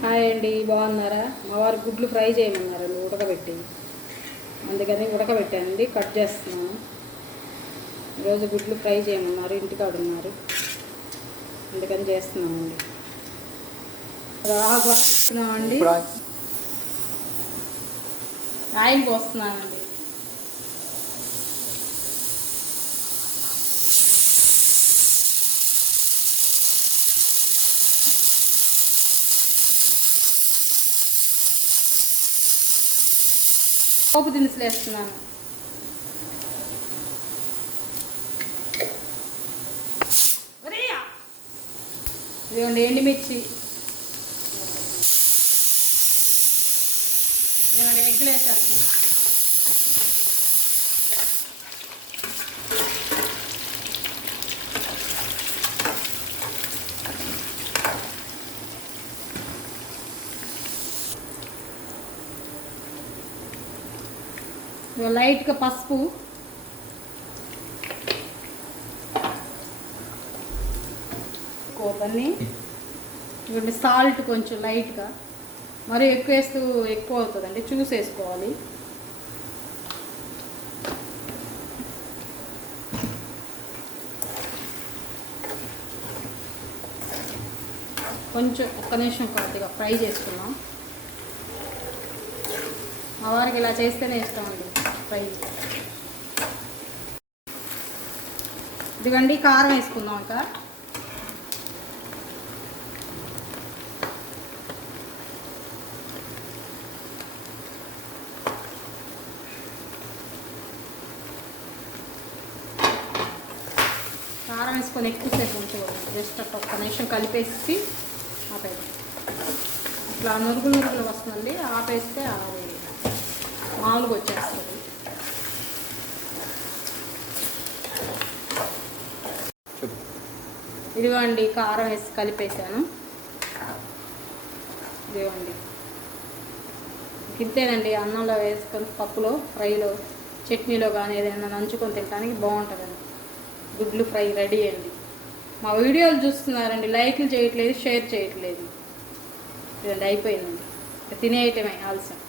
Hi అండి, బాగున్నారా? మా వారు గుడ్లు ఫ్రై చేయమన్నారు ఉడకబెట్టి, అందుకని ఉడకబెట్టానండి. కట్ చేస్తున్నాను. ఈరోజు గుడ్లు ఫ్రై చేయమన్నారు, ఇంటికాడ ఉన్నారు, అందుకని చేస్తున్నామండి. రాగా వస్తున్నామండి, ఆయిల్ పోస్తున్నానండి. పోపు దినుసులు వేస్తున్నాను. ఇదిగోండి ఎండుమిర్చి, ఇదిగోండి ఎగ్గులు వేసేస్తున్నాను. లైట్గా పసుపు, కోపన్ని, ఇవన్నీ సాల్ట్ కొంచెం లైట్గా, మరి ఎక్కువ వేస్తూ ఎక్కువ అవుతుందండి, చూసి వేసుకోవాలి. కొంచెం ఒక్క నిమిషం కొద్దిగా ఫ్రై చేసుకున్నాం. మా వారికి ఇలా చేస్తేనే ఇష్టం అండి ఫ్రై. ఇదిగండి కారం వేసుకుందాం. ఇంకా కారం వేసుకొని ఎక్కువసేపు ఉంచుకోవాలి. జస్ట్ ఒక్క నిమిషం కలిపేసి ఆపేది. ఇట్లా నురుగులు వస్తుందండి, ఆపేస్తే అది మామూలుగా వచ్చేస్తుంది. ఇదిగోండి కారం వేసి కలిపేసాను. ఇదిగోండి ఇంతేనండి. అన్నంలో వేసుకొని పప్పులో, ఫ్రైలో, చట్నీలో కానీ ఏదైనా నంచుకొని తినడానికి బాగుంటుందండి. గుడ్లు ఫ్రై రెడీ అండి. మా వీడియోలు చూస్తున్నారండి, లైక్లు చేయట్లేదు, షేర్ చేయట్లేదు. ఇదండి అయిపోయిందండి, తినేయటమే ఆలస్యం.